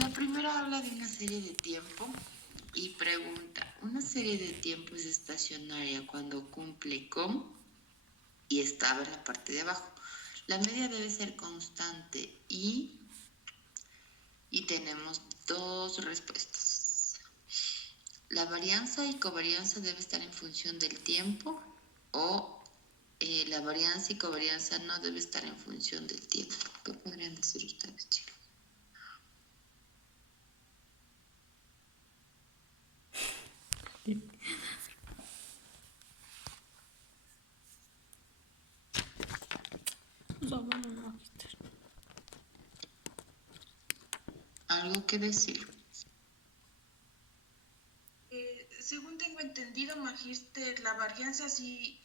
La primera habla de una serie de tiempo y pregunta, ¿una serie de tiempo es estacionaria cuando cumple con y estaba en la parte de abajo? La media debe ser constante y tenemos dos respuestas. La varianza y covarianza debe estar en función del tiempo o la varianza y covarianza no debe estar en función del tiempo. ¿Qué podrían decir ustedes, chicos? ¿Algo que decir? Según tengo entendido, Magíster, la varianza sí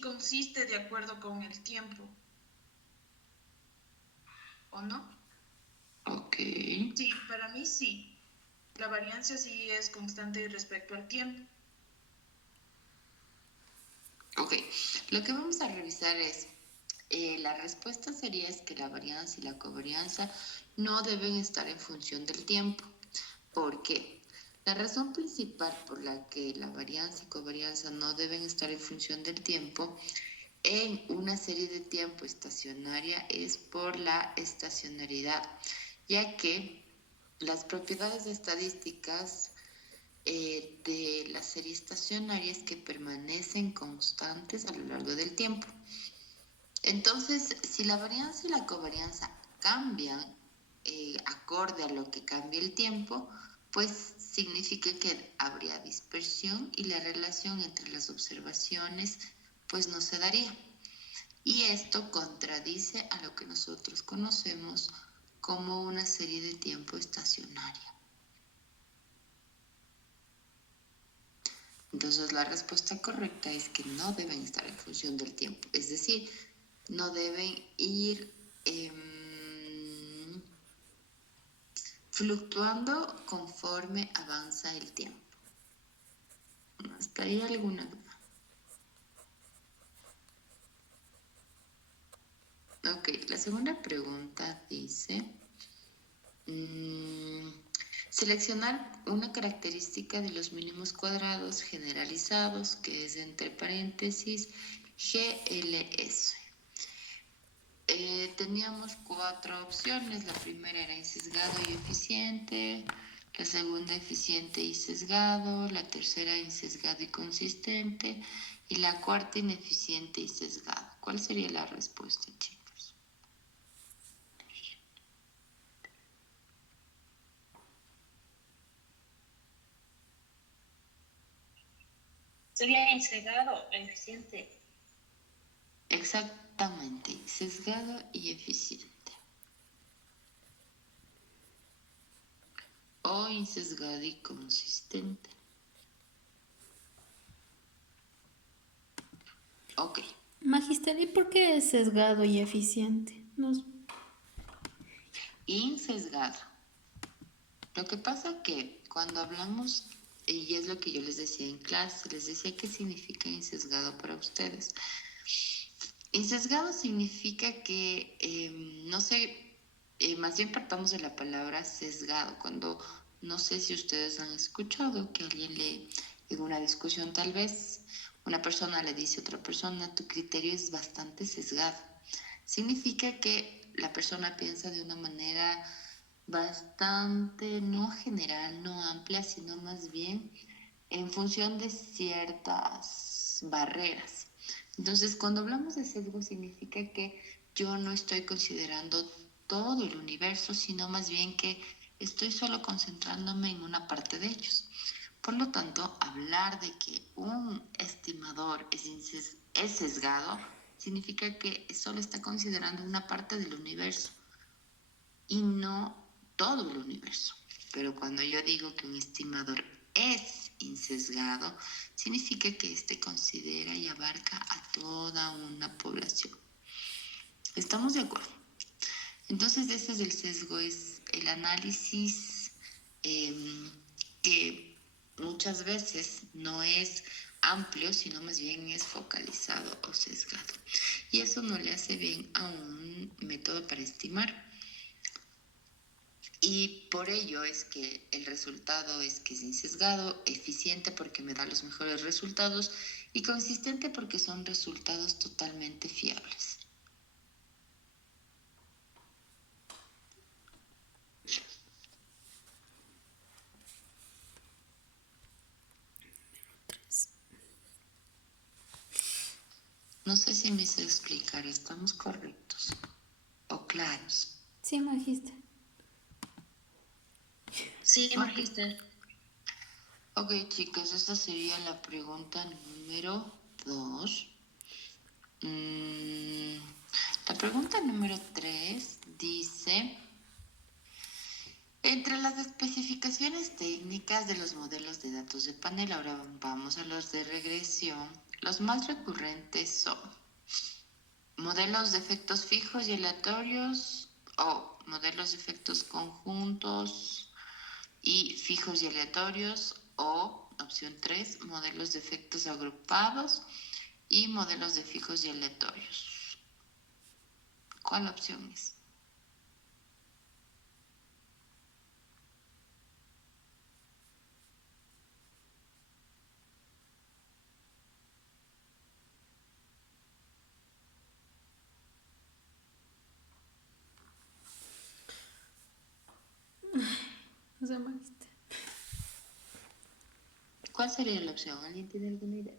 consiste de acuerdo con el tiempo. ¿O no? Ok. Sí, para mí sí. La varianza sí es constante respecto al tiempo. Ok. Lo que vamos a revisar es, la respuesta sería es que la varianza y la covarianza no deben estar en función del tiempo. ¿Por qué? La razón principal por la que la varianza y covarianza no deben estar en función del tiempo en una serie de tiempo estacionaria es por la estacionalidad, ya que las propiedades estadísticas de la serie estacionaria es que permanecen constantes a lo largo del tiempo. Entonces, si la varianza y la covarianza cambian acorde a lo que cambia el tiempo, pues significa que habría dispersión y la relación entre las observaciones pues no se daría. Y esto contradice a lo que nosotros conocemos como una serie de tiempo estacionaria. Entonces la respuesta correcta es que no deben estar en función del tiempo, es decir, no deben ir fluctuando conforme avanza el tiempo. ¿Hasta ahí alguna duda? Ok, la segunda pregunta dice, seleccionar una característica de los mínimos cuadrados generalizados, que es entre paréntesis GLS. Teníamos cuatro opciones. La primera era insesgado y eficiente, la segunda eficiente y sesgado, la tercera insesgado y consistente y la cuarta ineficiente y sesgado. ¿Cuál sería la respuesta, chicos? Sería insegado, eficiente. Exactamente, sesgado y eficiente. O insesgado y consistente. Ok. Magister, ¿y por qué es sesgado y eficiente? Insesgado. Lo que pasa que cuando hablamos, y es lo que yo les decía en clase, les decía qué significa insesgado para ustedes. Insesgado significa que, no sé, más bien partamos de la palabra sesgado, cuando no sé si ustedes han escuchado que alguien en una discusión tal vez, una persona le dice a otra persona, tu criterio es bastante sesgado. Significa que la persona piensa de una manera bastante, no general, no amplia, sino más bien en función de ciertas barreras. Entonces, cuando hablamos de sesgo, significa que yo no estoy considerando todo el universo, sino más bien que estoy solo concentrándome en una parte de ellos. Por lo tanto, hablar de que un estimador es sesgado significa que solo está considerando una parte del universo y no todo el universo. Pero cuando yo digo que un estimador es insesgado, significa que éste considera y abarca a toda una población. ¿Estamos de acuerdo? Entonces, ese es el sesgo, es el análisis que muchas veces no es amplio, sino más bien es focalizado o sesgado. Y eso no le hace bien a un método para estimar. Y por ello es que el resultado es que es insesgado, eficiente porque me da los mejores resultados y consistente porque son resultados totalmente fiables. No sé si me sé explicar, ¿estamos correctos o claros? Sí, magíster. Sí, magíster. Ok, chicos, esta sería la pregunta número 2. La pregunta número 3 dice, entre las especificaciones técnicas de los modelos de datos de panel, ahora vamos a los de regresión, los más recurrentes son modelos de efectos fijos y aleatorios o modelos de efectos conjuntos y fijos y aleatorios o opción 3, modelos de efectos agrupados y modelos de fijos y aleatorios. ¿Cuál opción es? O sea, magíster. ¿Cuál sería la opción? ¿Alguien tiene alguna idea?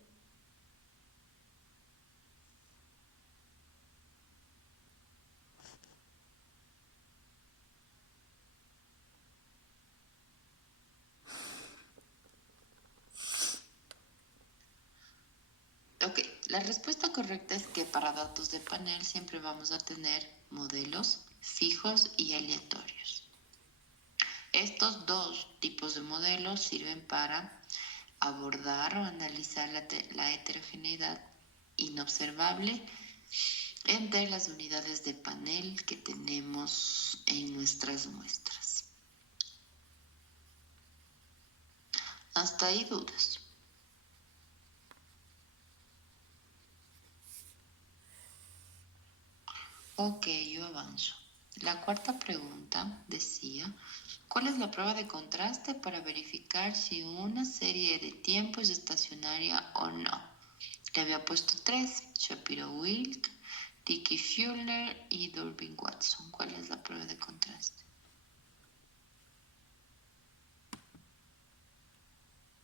Ok, la respuesta correcta es que para datos de panel siempre vamos a tener modelos fijos y aleatorios. Estos dos tipos de modelos sirven para abordar o analizar la heterogeneidad inobservable entre las unidades de panel que tenemos en nuestras muestras. Hasta ahí dudas. Ok, yo avanzo. La cuarta pregunta decía, ¿cuál es la prueba de contraste para verificar si una serie de tiempo es estacionaria o no? Le había puesto 3, Shapiro-Wilk, Dickey-Fuller y Durbin-Watson. ¿Cuál es la prueba de contraste?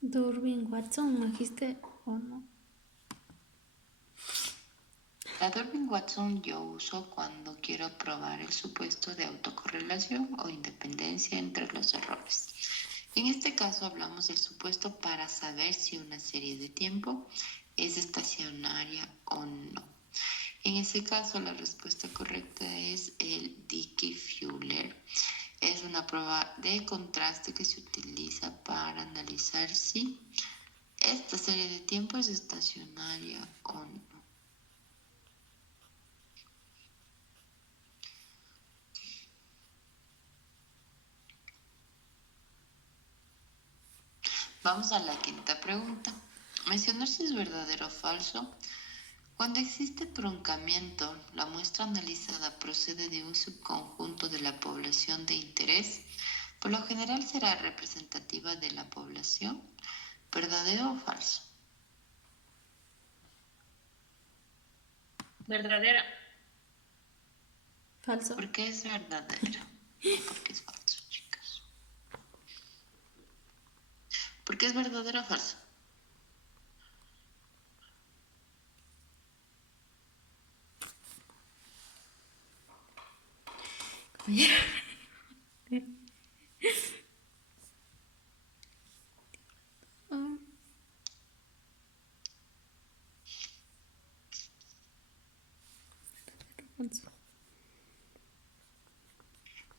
Durbin, Watson, magíster o no. La Durbin-Watson yo uso cuando quiero probar el supuesto de autocorrelación o independencia entre los errores. En este caso hablamos del supuesto para saber si una serie de tiempo es estacionaria o no. En ese caso la respuesta correcta es el Dickey-Fuller. Es una prueba de contraste que se utiliza para analizar si esta serie de tiempo es estacionaria o no. Vamos a la quinta pregunta. Mencionar si es verdadero o falso. Cuando existe truncamiento, la muestra analizada procede de un subconjunto de la población de interés. Por lo general será representativa de la población. ¿Verdadero o falso? Verdadera. Falso. ¿Por qué es verdadero? No, porque es falso, chicas. ¿Por qué es verdadero o falso? Ah, falso.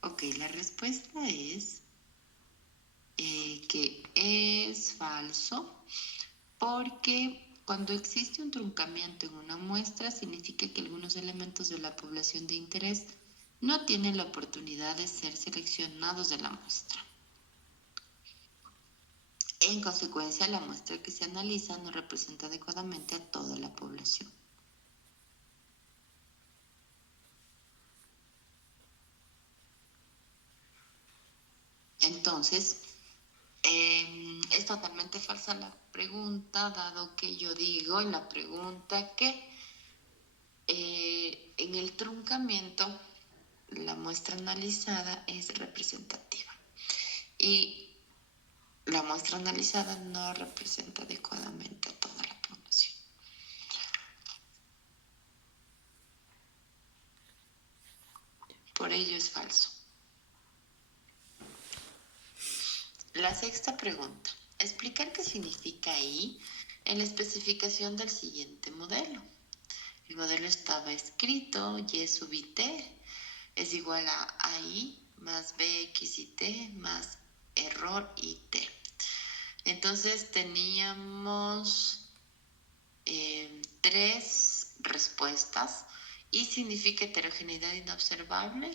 Ok, la respuesta es que es falso porque cuando existe un truncamiento en una muestra significa que algunos elementos de la población de interés no tienen la oportunidad de ser seleccionados de la muestra. En consecuencia, la muestra que se analiza no representa adecuadamente a toda la población. Entonces, es totalmente falsa la pregunta, dado que yo digo en la pregunta que en el truncamiento la muestra analizada es representativa y la muestra analizada no representa adecuadamente a toda la población. Por ello es falso. La sexta pregunta. Explicar qué significa I en la especificación del siguiente modelo. El modelo estaba escrito y sub t es igual a I más bx y t más error y t. Entonces teníamos tres respuestas. I significa heterogeneidad inobservable,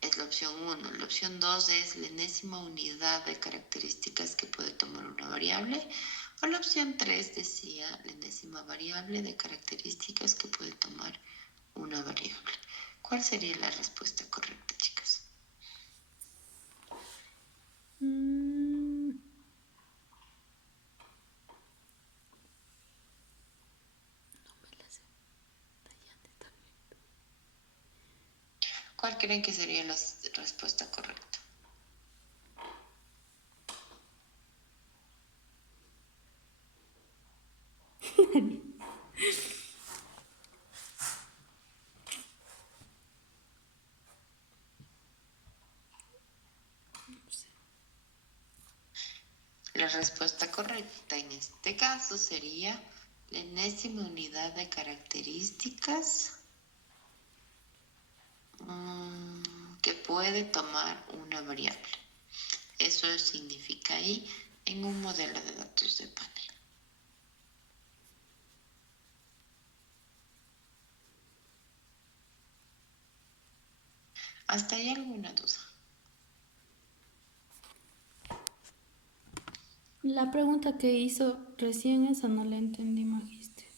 es la opción 1. La opción 2 es la enésima unidad de características que puede tomar una variable. O la opción 3 decía la enésima variable de características que puede tomar una variable. ¿Cuál sería la respuesta correcta, chicas? ¿Cuál creen que sería la respuesta correcta? La respuesta correcta en este caso sería la enésima unidad de características que puede tomar una variable. Eso significa ahí en un modelo de datos de panel. ¿Hasta ahí alguna duda? La pregunta que hizo recién, esa no la entendí, magíster.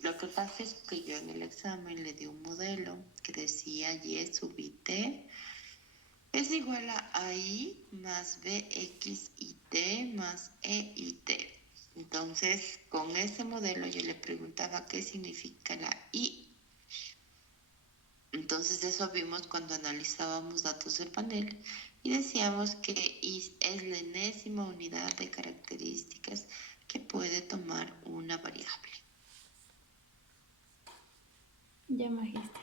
Lo que pasa es que yo en el examen le di un modelo que decía y sub t es igual a I más bx y t más e y t. Entonces, con ese modelo yo le preguntaba qué significa la I. Entonces, eso vimos cuando analizábamos datos de panel y decíamos que I es la enésima unidad de características que puede tomar una variable. Ya, magíster.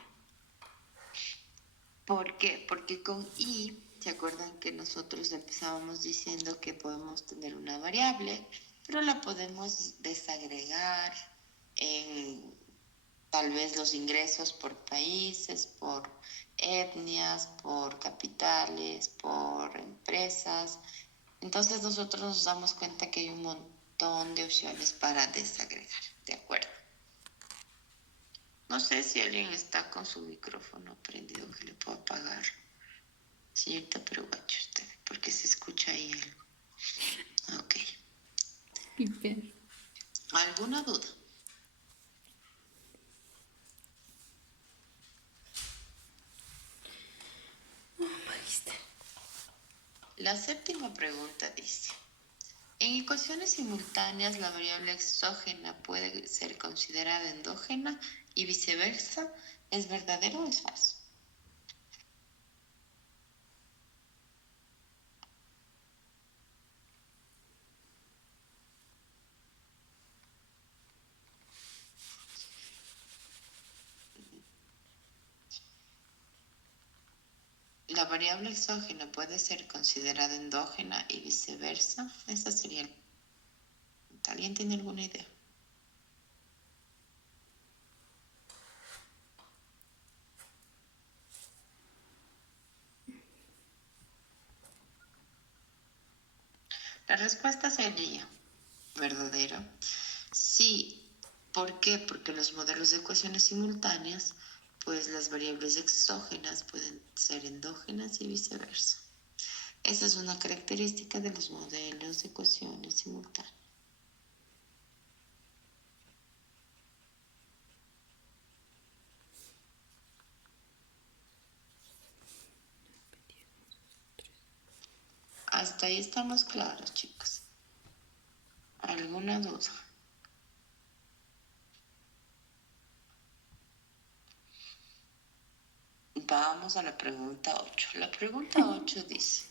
¿Por qué? Porque con I, ¿se acuerdan que nosotros empezábamos diciendo que podemos tener una variable, pero la podemos desagregar en tal vez los ingresos por países, por etnias, por capitales, por empresas? Entonces nosotros nos damos cuenta que hay un montón de opciones para desagregar, ¿de acuerdo? No sé si alguien está con su micrófono prendido que le puedo apagar. Señorita, pero guache usted, porque se escucha ahí algo. Ok. Piper. ¿Alguna duda? Magíster. La séptima pregunta dice, en ecuaciones simultáneas la variable exógena puede ser considerada endógena y viceversa. ¿Es verdadero o es falso? La variable exógena puede ser considerada endógena y viceversa. Esa sería. ¿Alguien tiene alguna idea? La respuesta sería verdadero. Sí. ¿Por qué? Porque los modelos de ecuaciones simultáneas, pues las variables exógenas pueden ser endógenas y viceversa. Esa es una característica de los modelos de ecuaciones simultáneas. Hasta ahí estamos claros, chicos. ¿Alguna duda? Vamos a la pregunta 8. La pregunta 8 dice,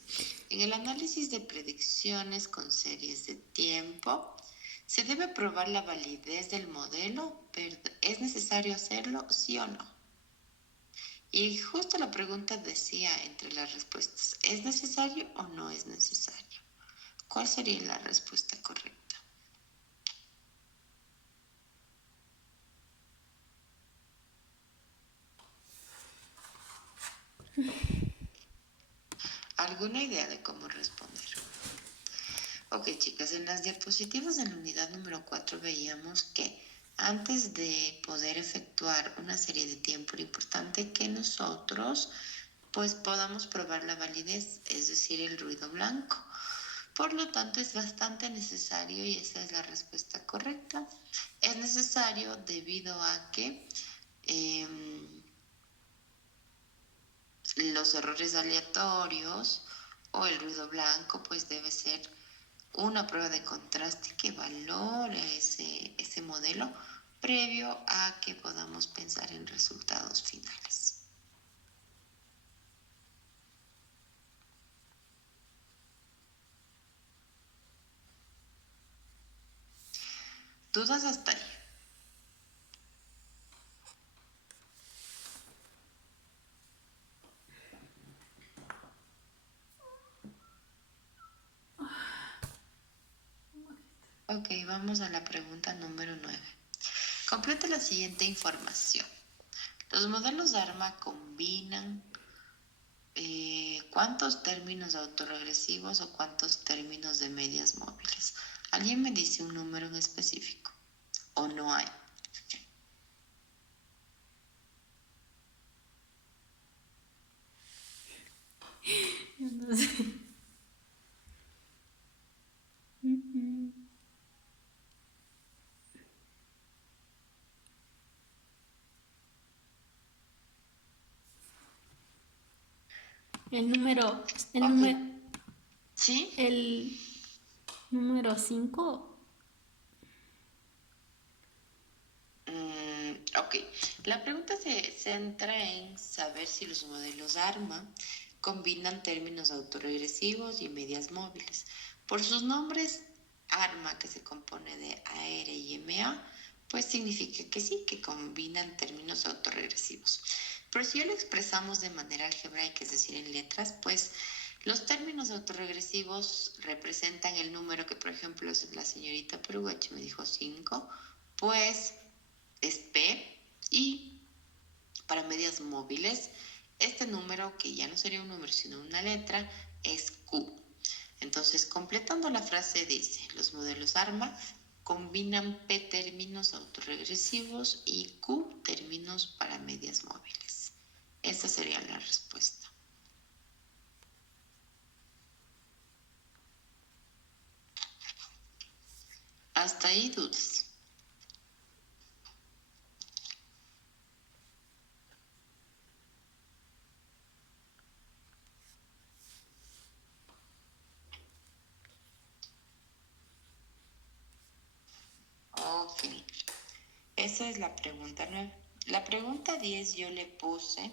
en el análisis de predicciones con series de tiempo, ¿se debe probar la validez del modelo? ¿Es necesario hacerlo, sí o no? Y justo la pregunta decía entre las respuestas, ¿es necesario o no es necesario? ¿Cuál sería la respuesta correcta? ¿Alguna idea de cómo responder? Ok, chicas, en las diapositivas de la unidad número 4 veíamos que antes de poder efectuar una serie de tiempo era importante que nosotros pues podamos probar la validez, es decir, el ruido blanco. Por lo tanto, es bastante necesario y esa es la respuesta correcta. Es necesario debido a que los errores aleatorios o el ruido blanco pues debe ser una prueba de contraste que valore ese modelo previo a que podamos pensar en resultados finales. ¿Dudas hasta ahí? Ok, vamos a la pregunta número 9. Complete la siguiente información. Los modelos de ARMA combinan ¿cuántos términos autorregresivos o cuántos términos de medias móviles? ¿Alguien me dice un número en específico? ¿O no hay? No sé. El número, el Ok. número, ¿Sí? el número 5. Ok. La pregunta se centra en saber si los modelos ARMA combinan términos autorregresivos y medias móviles. Por sus nombres, ARMA, que se compone de AR y MA, pues significa que sí, que combinan términos autorregresivos. Pero si ya lo expresamos de manera algebraica, es decir, en letras, pues los términos autorregresivos representan el número que, por ejemplo, la señorita Perugueche me dijo 5, pues es P, y para medias móviles, este número, que ya no sería un número sino una letra, es Q. Entonces, completando la frase dice, los modelos ARMA combinan P términos autorregresivos y Q términos para medias móviles. Esa sería la respuesta. Hasta ahí dudas. Ok, esa es la pregunta 9. La pregunta 10 yo le puse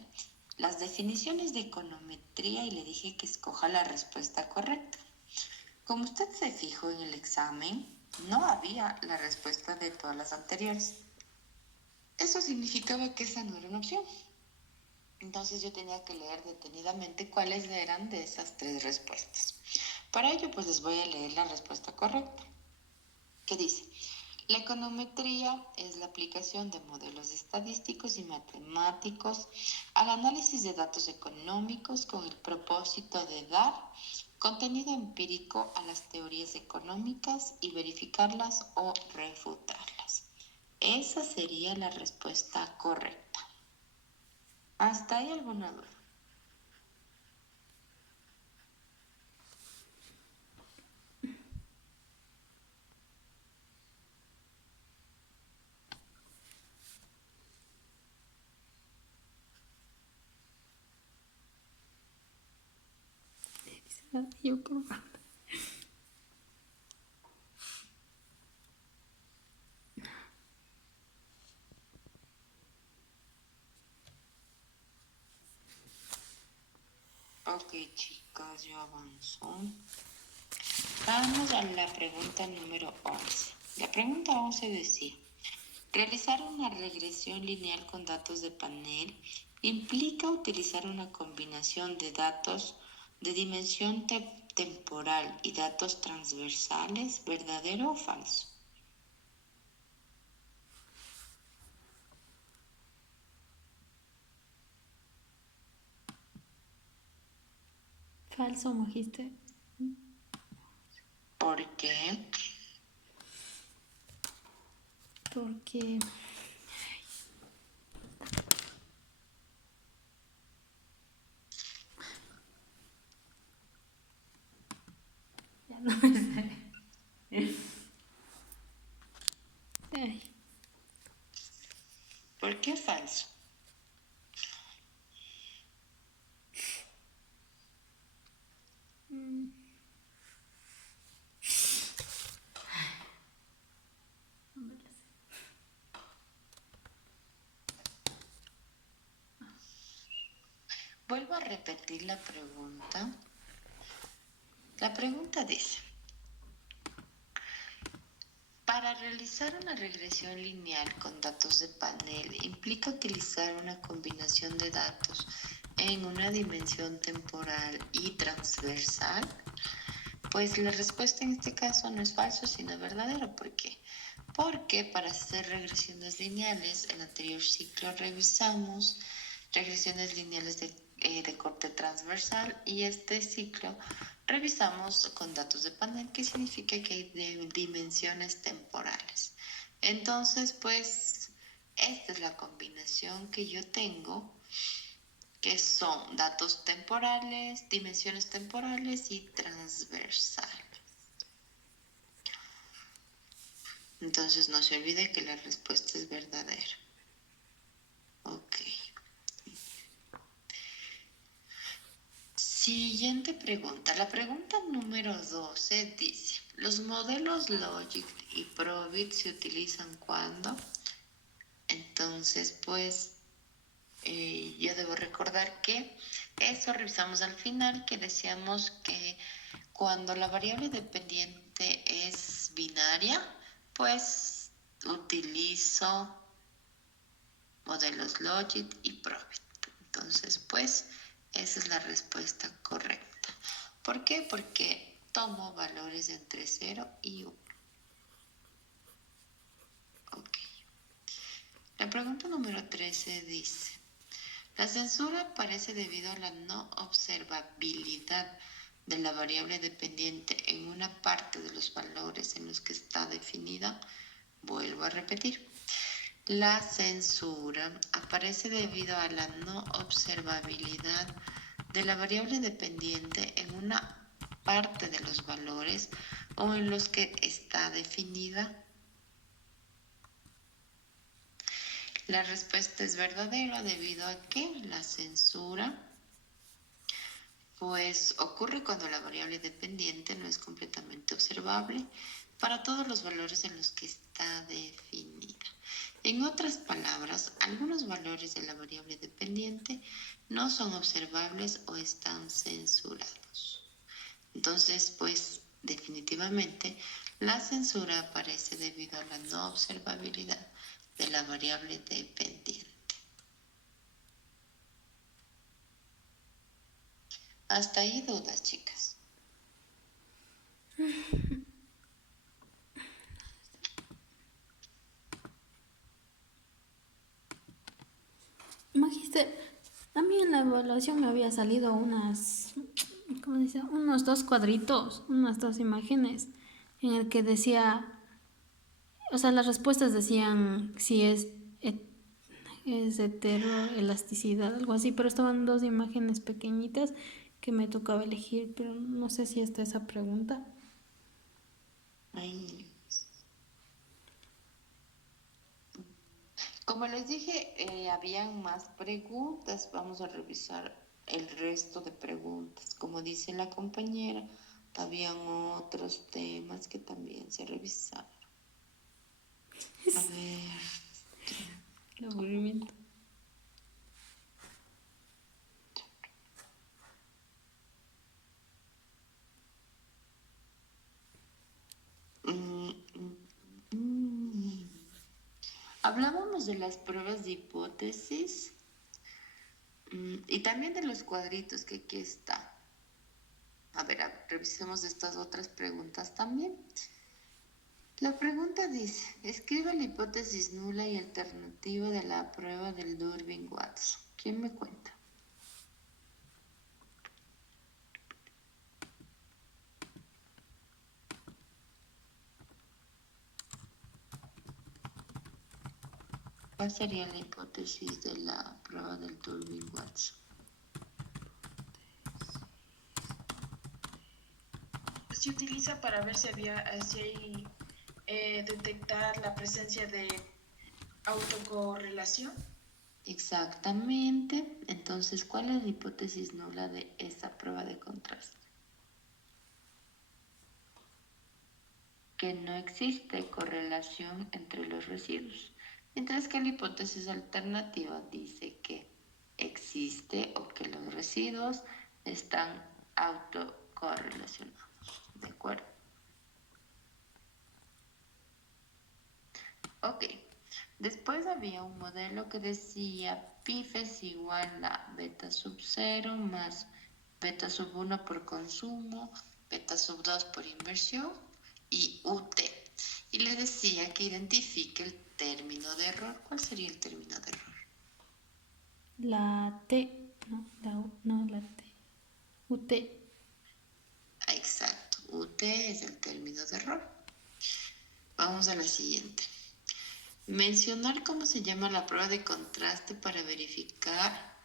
las definiciones de econometría y le dije que escoja la respuesta correcta. Como usted se fijó en el examen, no había la respuesta de todas las anteriores. Eso significaba que esa no era una opción. Entonces yo tenía que leer detenidamente cuáles eran de esas tres respuestas. Para ello, pues les voy a leer la respuesta correcta, que dice, la econometría es la aplicación de modelos estadísticos y matemáticos al análisis de datos económicos con el propósito de dar contenido empírico a las teorías económicas y verificarlas o refutarlas. Esa sería la respuesta correcta. ¿Hasta ahí alguna duda? Yo por favor. Ok, chicas, yo avanzo. Vamos a la pregunta número 11. La pregunta 11 decía, realizar una regresión lineal con datos de panel implica utilizar una combinación de datos de dimensión temporal y datos transversales, ¿verdadero o falso? Falso, Magister. ¿Por qué? Porque ya no me sé. Ay, ¿Por qué falso? no me la sé. Vuelvo a repetir la pregunta. La pregunta dice, para realizar una regresión lineal con datos de panel implica utilizar una combinación de datos en una dimensión temporal y transversal. Pues la respuesta en este caso no es falso, sino verdadero. ¿Por qué? Porque para hacer regresiones lineales, en el anterior ciclo revisamos regresiones lineales de corte transversal y este ciclo revisamos con datos de panel, que significa que hay dimensiones temporales. Entonces, pues, esta es la combinación que yo tengo, que son datos temporales, dimensiones temporales y transversales. Entonces no se olvide que la respuesta es verdadera. Ok. Siguiente pregunta. La pregunta número 12 dice, ¿los modelos Logic y Probit se utilizan cuando? Entonces, pues, yo debo recordar que eso revisamos al final, que decíamos que cuando la variable dependiente es binaria, pues utilizo modelos Logit y Probit. Entonces, pues, esa es la respuesta correcta. ¿Por qué? Porque tomo valores entre 0 y 1. Ok. La pregunta número 13 dice, la censura aparece debido a la no observabilidad de la variable dependiente en una parte de los valores en los que está definida. Vuelvo a repetir. La censura aparece debido a la no observabilidad de la variable dependiente en una parte de los valores o en los que está definida. La respuesta es verdadera debido a que la censura pues ocurre cuando la variable dependiente no es completamente observable para todos los valores en los que está definida. En otras palabras, algunos valores de la variable dependiente no son observables o están censurados. Entonces, pues definitivamente la censura aparece debido a la no observabilidad de la variable dependiente. Hasta ahí dudas, chicas. Magister, a mí en la evaluación me había salido ¿cómo dice? Unos dos cuadritos, unas dos imágenes, en el que decía, o sea, las respuestas decían si es heteroelasticidad, algo así, pero estaban dos imágenes pequeñitas que me tocaba elegir, pero no sé si está esa pregunta. Ahí. Como les dije, habían más preguntas. Vamos a revisar el resto de preguntas. Como dice la compañera, habían otros temas que también se revisaron. A ver. El aburrimiento. Hablábamos de las pruebas de hipótesis y también de los cuadritos que aquí está. A ver, revisemos estas otras preguntas también. La pregunta dice, escribe la hipótesis nula y alternativa de la prueba del Durbin-Watson. ¿Quién me cuenta? ¿Cuál sería la hipótesis de la prueba del Durbin-Watson? Se utiliza para ver si hay detectar la presencia de autocorrelación. Exactamente. Entonces, ¿cuál es la hipótesis nula de esa prueba de contraste? Que no existe correlación entre los residuos, mientras que la hipótesis alternativa dice que existe o que los residuos están autocorrelacionados. ¿De acuerdo? Ok. Después había un modelo que decía PIF es igual a beta sub 0 más beta sub 1 por consumo, beta sub 2 por inversión y UT. Y le decía que identifique el término de error. ¿Cuál sería el término de error? La T, no, la T. UT. Exacto, UT es el término de error. Vamos a la siguiente. Mencionar cómo se llama la prueba de contraste para verificar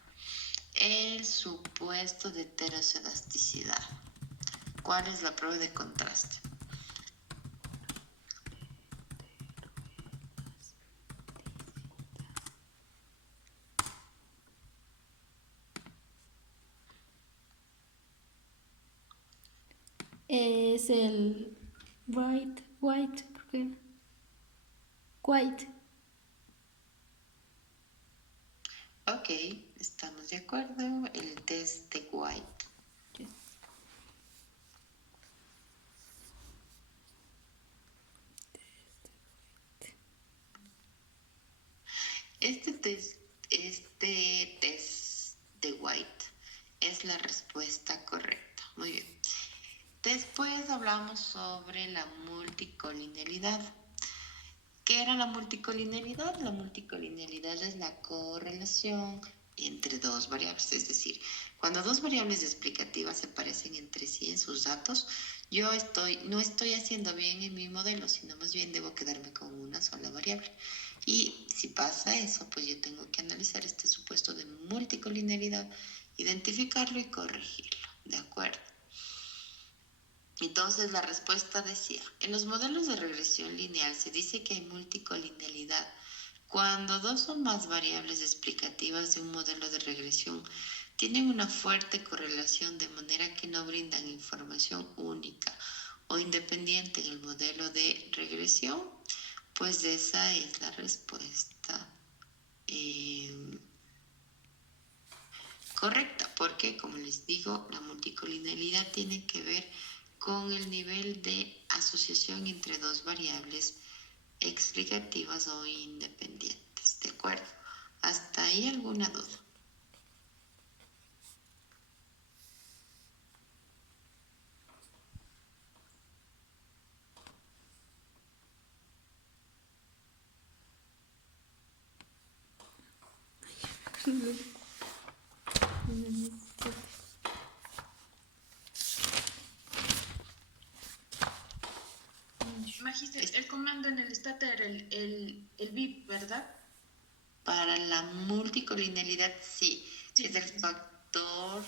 el supuesto de heteroscedasticidad. ¿Cuál es la prueba de contraste? Es el white, creo que era. White. Ok, estamos de acuerdo. El test de White. Yes. Este test de White es la respuesta correcta. Muy bien. Después hablamos sobre la multicolinealidad. ¿Qué era la multicolinealidad? La multicolinealidad es la correlación entre dos variables, es decir, cuando dos variables explicativas se parecen entre sí en sus datos, yo no estoy haciendo bien en mi modelo, sino más bien debo quedarme con una sola variable. Y si pasa eso, pues yo tengo que analizar este supuesto de multicolinealidad, identificarlo y corregirlo, ¿de acuerdo? Entonces la respuesta decía, en los modelos de regresión lineal se dice que hay multicolinealidad cuando dos o más variables explicativas de un modelo de regresión tienen una fuerte correlación de manera que no brindan información única o independiente en el modelo de regresión, pues esa es la respuesta correcta, porque como les digo, la multicolinealidad tiene que ver con el nivel de asociación entre dos variables explicativas o independientes, ¿de acuerdo? ¿Hasta ahí alguna duda? Magister, el comando en el stat era el BIP, ¿verdad? Para la multicolinealidad, sí, Sí. es el factor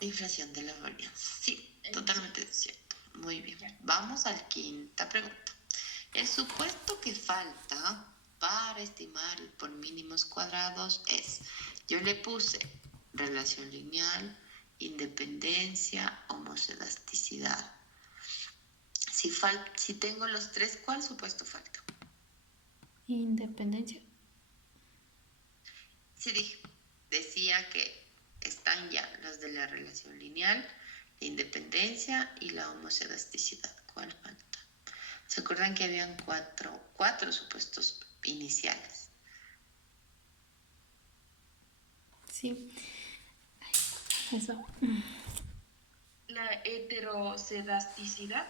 de inflación de la varianza. Sí, totalmente cierto. Muy bien. Vamos a la quinta pregunta. El supuesto que falta para estimar por mínimos cuadrados es, yo le puse relación lineal, independencia, homocedasticidad. Si tengo los tres, ¿cuál supuesto falta? Independencia. Sí dije, decía que están ya los de la relación lineal, la independencia y la homocedasticidad. ¿Cuál falta? ¿Se acuerdan que habían cuatro supuestos iniciales? Sí, eso. La heterocedasticidad.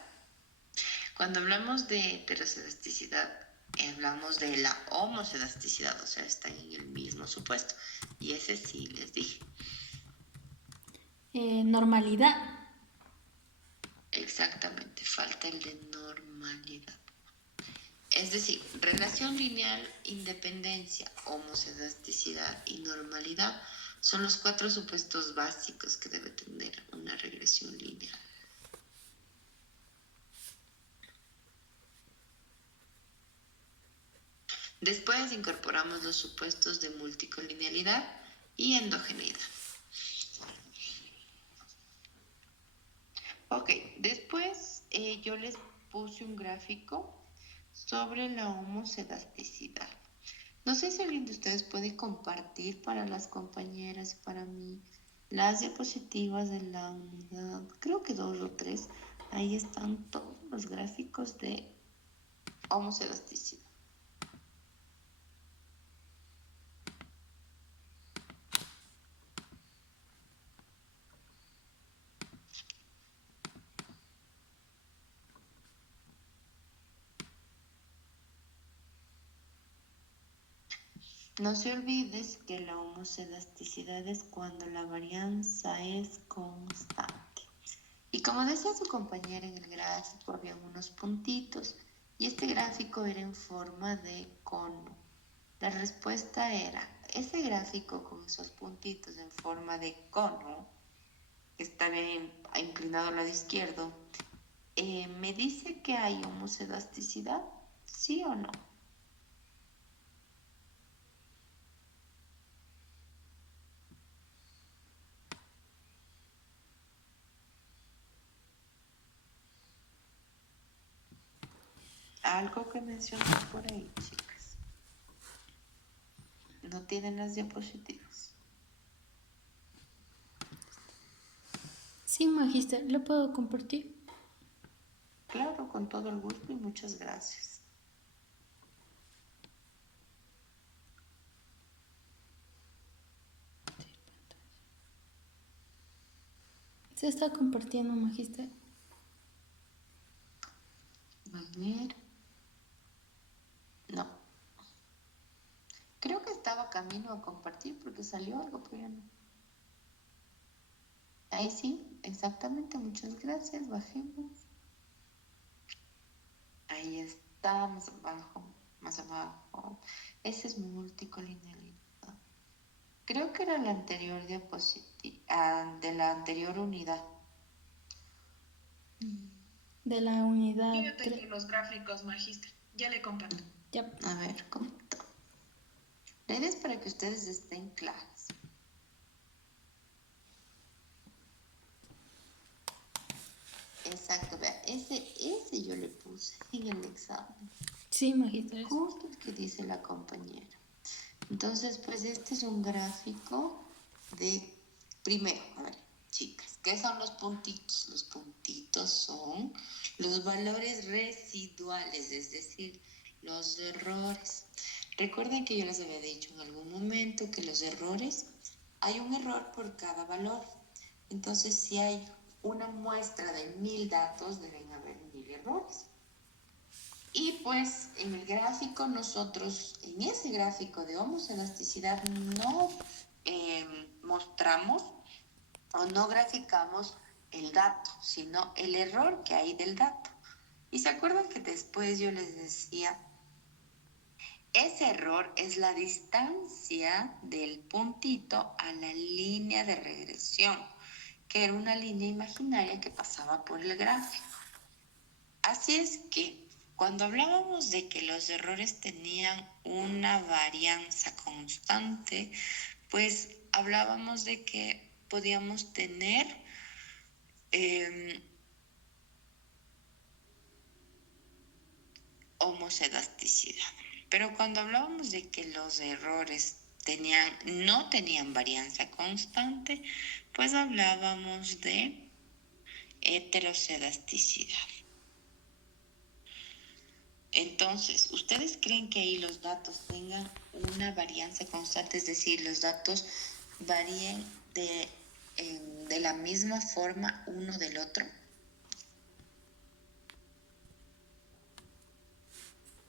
Cuando hablamos de heterocedasticidad, hablamos de la homocedasticidad, o sea, están en el mismo supuesto. Y ese sí les dije. Normalidad. Exactamente, falta el de normalidad. Es decir, relación lineal, independencia, homocedasticidad y normalidad son los 4 supuestos básicos que debe tener una regresión lineal. Después incorporamos los supuestos de multicolinealidad y endogeneidad. Ok, después yo les puse un gráfico sobre la homocedasticidad. No sé si alguien de ustedes puede compartir para las compañeras y para mí las diapositivas de la unidad, creo que 2 o 3. Ahí están todos los gráficos de homocedasticidad. No se olvides que la homocedasticidad es cuando la varianza es constante. Y como decía su compañera en el gráfico, había unos puntitos y este gráfico era en forma de cono. La respuesta era, ese gráfico con esos puntitos en forma de cono, que está bien inclinado al lado izquierdo, ¿me dice que hay homocedasticidad? ¿Sí o no? Algo que mencionar por ahí, chicas. No tienen las diapositivas. Sí, magíster, ¿lo puedo compartir? Claro, con todo el gusto y muchas gracias. Se está compartiendo, magíster. A ver. No. Creo que estaba camino a compartir porque salió algo, pero ya no. Ahí sí, exactamente, muchas gracias. Bajemos. Ahí está, más abajo, más abajo. Ese es multicolinealidad. Creo que era la anterior diapositiva, de la anterior unidad. De la unidad Yo ya tengo 3. los gráficos, magíster. Ya le comparto. Ya. A ver, ¿cómo está? La idea es para que ustedes estén claros. Exacto, vea, ese yo le puse en el examen. Sí, magíster. Justo el que dice la compañera. Entonces, pues este es un gráfico de, primero, a ver, chicas, ¿qué son los puntitos? Los puntitos son los valores residuales, es decir, los errores. Recuerden que yo les había dicho en algún momento que los errores, hay un error por cada valor. Entonces, si hay una muestra de 1000 datos, deben haber 1000 errores. Y pues en el gráfico nosotros, en ese gráfico de homocedasticidad, no mostramos o no graficamos el dato, sino el error que hay del dato. Y se acuerdan que después yo les decía, ese error es la distancia del puntito a la línea de regresión, que era una línea imaginaria que pasaba por el gráfico. Así es que cuando hablábamos de que los errores tenían una varianza constante, pues hablábamos de que podíamos tener homocedasticidad. Pero cuando hablábamos de que los errores no tenían varianza constante, pues hablábamos de heterocedasticidad. Entonces, ¿ustedes creen que ahí los datos tengan una varianza constante? Es decir, los datos varíen de la misma forma uno del otro.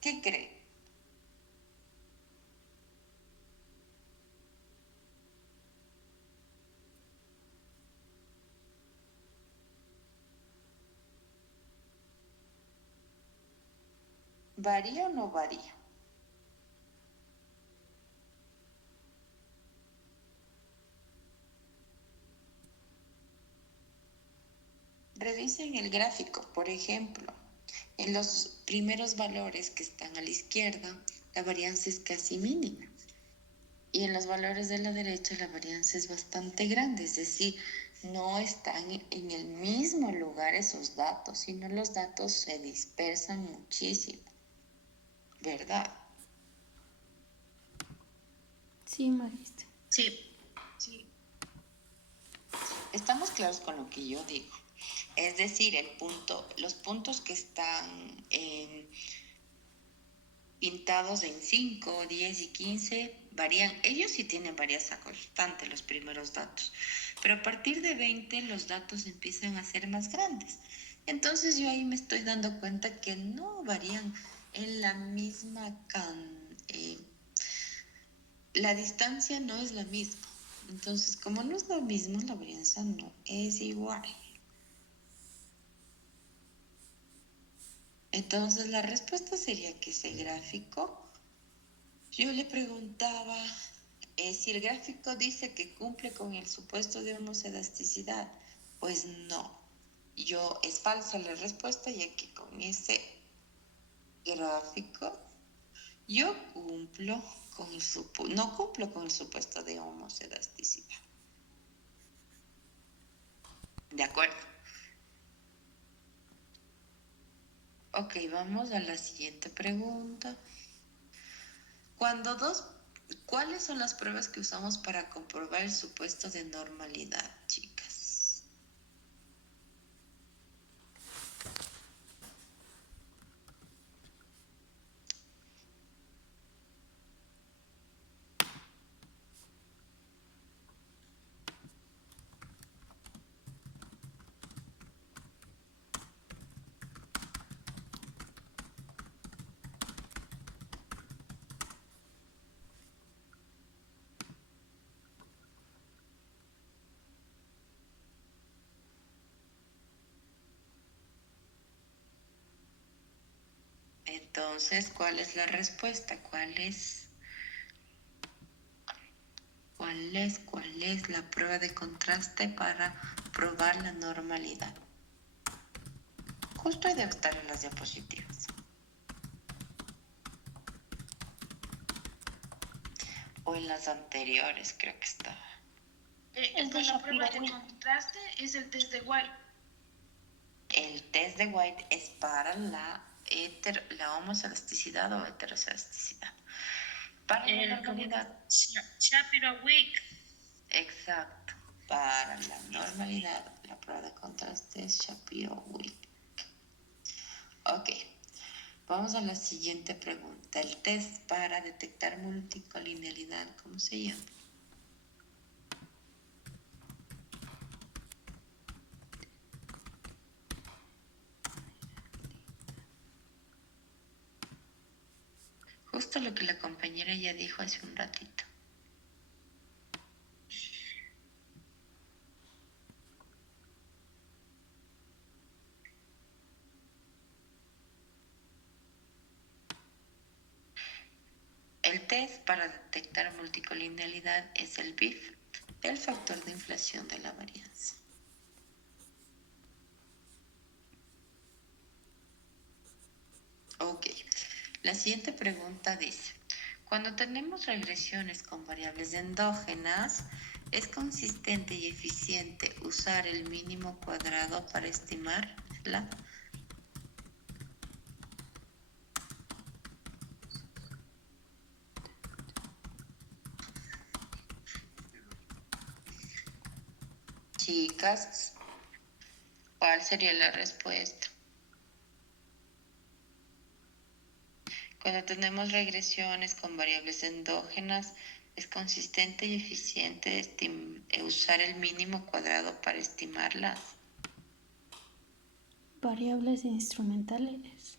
¿Qué creen? ¿Varía o no varía? Revisen el gráfico, por ejemplo. En los primeros valores que están a la izquierda, la varianza es casi mínima. Y en los valores de la derecha la varianza es bastante grande, es decir, no están en el mismo lugar esos datos, sino los datos se dispersan muchísimo, ¿verdad? Sí, Magista. Sí, Sí, Estamos claros con lo que yo digo. Es decir, los puntos que están pintados en 5, 10 y 15 varían. Ellos sí tienen varianza constante, los primeros datos. Pero a partir de 20 los datos empiezan a ser más grandes. Entonces yo ahí me estoy dando cuenta que no varían en la misma la distancia no es la misma. Entonces, como no es lo mismo, la varianza no es igual. Entonces, la respuesta sería que ese gráfico, yo le preguntaba si el gráfico dice que cumple con el supuesto de homoscedasticidad. Pues no, es falsa la respuesta, ya que con ese gráfico yo no cumplo con el supuesto de homoscedasticidad. ¿De acuerdo? Ok, vamos a la siguiente pregunta. ¿Cuáles son las pruebas que usamos para comprobar el supuesto de normalidad, chicas? Entonces, ¿cuál es la respuesta? ¿Cuál es la prueba de contraste para probar la normalidad? Justo ahí debe estar en las diapositivas. O en las anteriores, creo que estaba. pues la prueba de contraste es el test de White. El test de White es para la homoscelasticidad o heterocelasticidad. Para la normalidad. Shapiro-Wilk. Exacto. Para la normalidad, la prueba de contraste es Shapiro-Wilk. Ok. Vamos a la siguiente pregunta. El test para detectar multicolinealidad, ¿cómo se llama? Justo lo que la compañera ya dijo hace un ratito. El test para detectar multicolinealidad es el BIF, el factor de inflación de la varianza. Ok, la siguiente pregunta dice, cuando tenemos regresiones con variables endógenas, ¿es consistente y eficiente usar el mínimo cuadrado para estimarla? Chicas, ¿cuál sería la respuesta? cuando tenemos regresiones con variables endógenas, es consistente y eficiente usar el mínimo cuadrado para estimarlas. Variables instrumentales.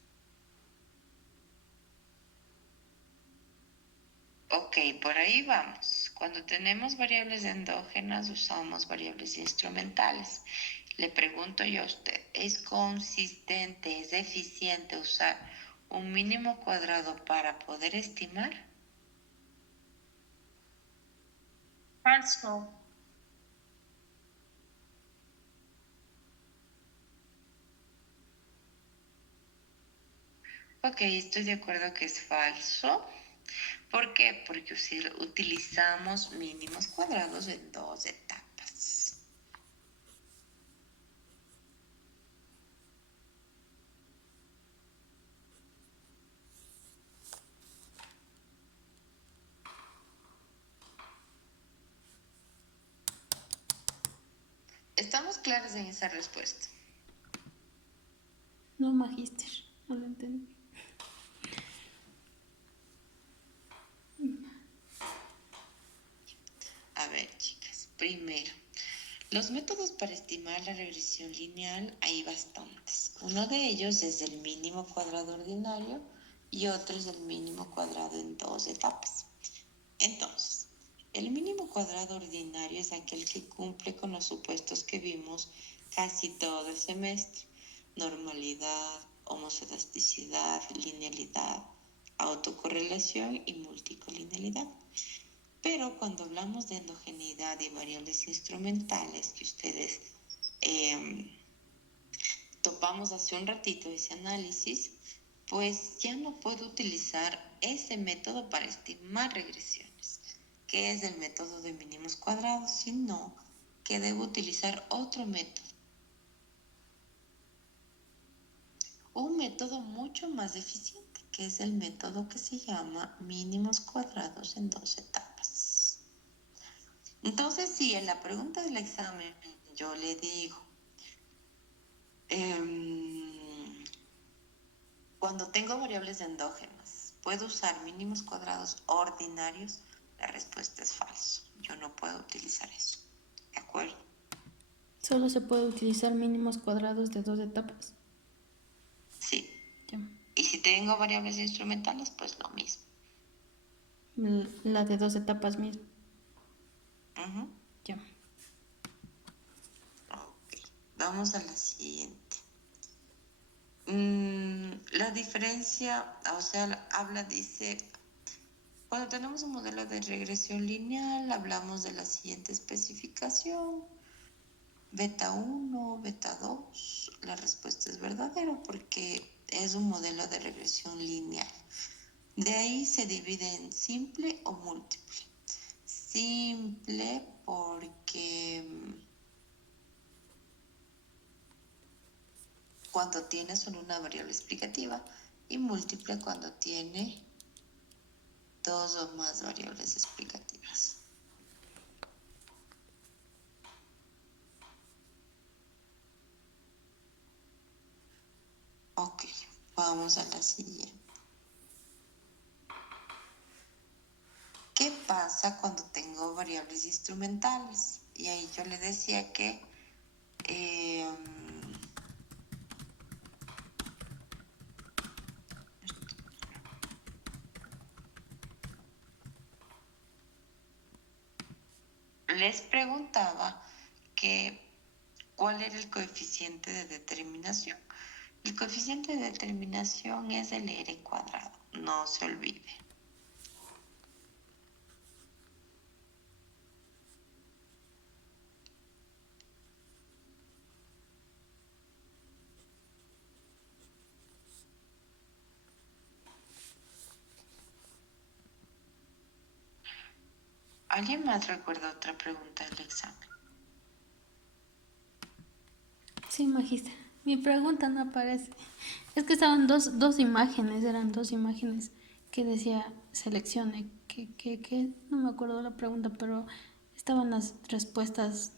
Ok, por ahí vamos. Cuando tenemos variables endógenas, usamos variables instrumentales. Le pregunto yo a usted, ¿es consistente, es eficiente usar un mínimo cuadrado para poder estimar? Falso. Ok, estoy de acuerdo que es falso. ¿Por qué? Porque utilizamos mínimos cuadrados en dos etapas. ¿Estamos claros en esa respuesta? No, magíster, no lo entendí. A ver, chicas, primero, los métodos para estimar la regresión lineal hay bastantes. Uno de ellos es el mínimo cuadrado ordinario y otro es el mínimo cuadrado en dos etapas. Entonces, el mínimo cuadrado ordinario es aquel que cumple con los supuestos que vimos casi todo el semestre: normalidad, homoscedasticidad, linealidad, autocorrelación y multicolinealidad. Pero cuando hablamos de endogeneidad y variables instrumentales, que ustedes topamos hace un ratito ese análisis, pues ya no puedo utilizar ese método para estimar regresiones, que es el método de mínimos cuadrados, sino que debo utilizar otro método. Un método mucho más eficiente, que es el método que se llama mínimos cuadrados en dos etapas. Entonces, si en la pregunta del examen yo le digo, cuando tengo variables endógenas, ¿puedo usar mínimos cuadrados ordinarios? La respuesta es falso. Yo no puedo utilizar eso. ¿De acuerdo? Solo se puede utilizar mínimos cuadrados de dos etapas. Sí. Ya. Y si tengo variables instrumentales, pues lo mismo. La de dos etapas mismo. Ya. Ok. Vamos a la siguiente. La diferencia, o sea, dice, cuando tenemos un modelo de regresión lineal, hablamos de la siguiente especificación: beta 1, beta 2. La respuesta es verdadera porque es un modelo de regresión lineal. De ahí se divide en simple o múltiple. Simple porque cuando tiene solo una variable explicativa, y múltiple cuando tiene dos o más variables explicativas. Ok, vamos a la siguiente. ¿Qué pasa cuando tengo variables instrumentales? Y ahí yo le decía que les preguntaba que cuál era el coeficiente de determinación. El coeficiente de determinación es el R cuadrado, no se olvide. ¿Alguien más recuerda otra pregunta del examen? Sí, magíster. Mi pregunta no aparece. Es que estaban dos imágenes, eran dos imágenes que decía seleccione. Que no me acuerdo la pregunta, pero estaban las respuestas,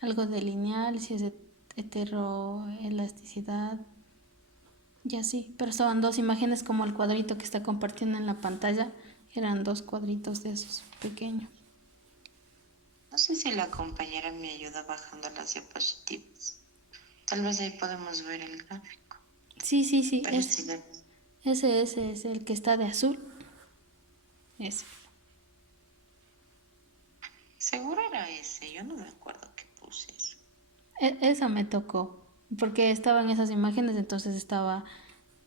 algo de lineal, si es heteroelasticidad. Ya sí, pero estaban dos imágenes como el cuadrito que está compartiendo en la pantalla. Eran dos cuadritos de esos pequeños. No sé si la compañera me ayuda bajando las diapositivas. Tal vez ahí podemos ver el gráfico. Sí, sí, sí, Pero sí, ese es el que está de azul. Ese. seguro era ese. Yo no me acuerdo que puse eso. Esa me tocó, porque estaban esas imágenes, entonces estaba,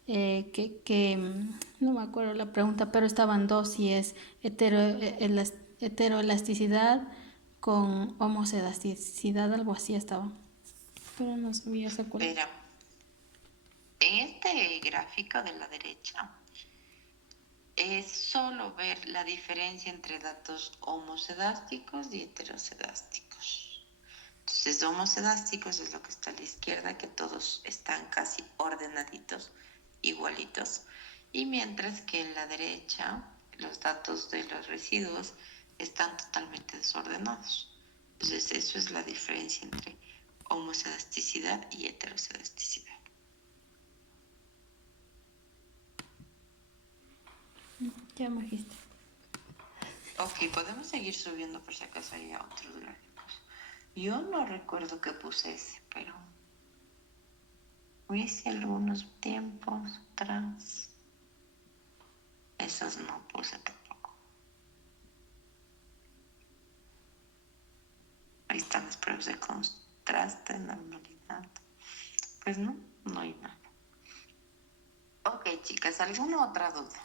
no me acuerdo la pregunta, pero estaban dos, si es heteroelasticidad con homoselasticidad, algo así estaba, pero no sabía esa cuál. Verá, en este gráfico de la derecha es solo ver la diferencia entre datos homocedásticos y heterocedásticos. Entonces, homocedásticos es lo que está a la izquierda, que todos están casi ordenaditos, igualitos. Y mientras que en la derecha, los datos de los residuos están totalmente desordenados. Entonces, eso es la diferencia entre homocedasticidad y heterocedasticidad. Ya, magista. Ok, podemos seguir subiendo por si acaso hay otros gráficos. Yo no recuerdo que puse ese, pero hice algunos tiempos atrás. Esos no puse tampoco. Ahí están las pruebas de contraste, normalidad. Pues no, no hay nada. Ok, chicas, ¿alguna otra duda?